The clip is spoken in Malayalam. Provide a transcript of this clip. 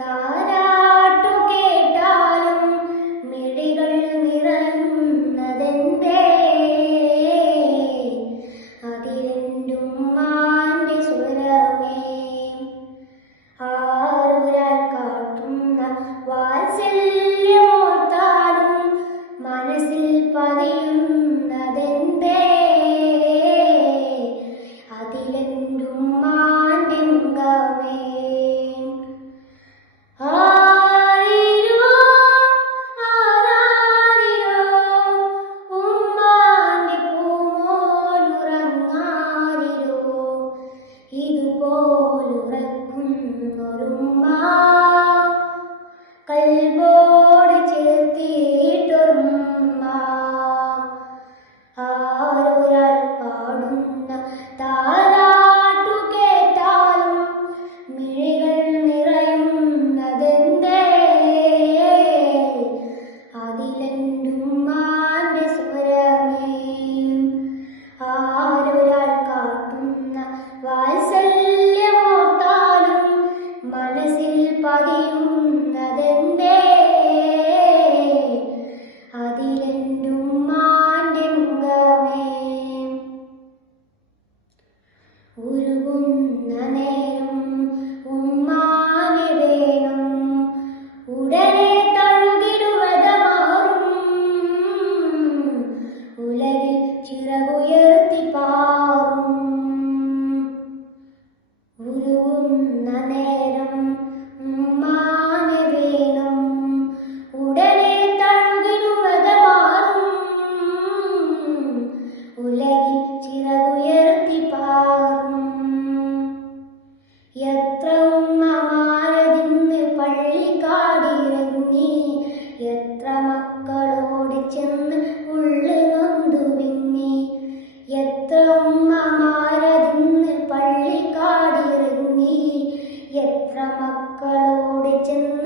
താരാ പോലുറക്കുന്നൊരുമാ പതിയുന്നതെന്തേ അതിലെന്നും മാന്യംഗമേ ഉരുകുന്ന നേരം ഉമ്മാ ഉലകിൽ ചിറകുയർത്തി പാകും എത്രവും അമാരതിന്ന് പള്ളിക്കാടിറങ്ങി എത്ര മക്കളോട് ചെന്ന് ഉള്ളു നൊന്തു വിങ്ങി. എത്രവും പള്ളി പള്ളിക്കാടിറങ്ങി എത്ര മക്കളോട് ചെന്ന്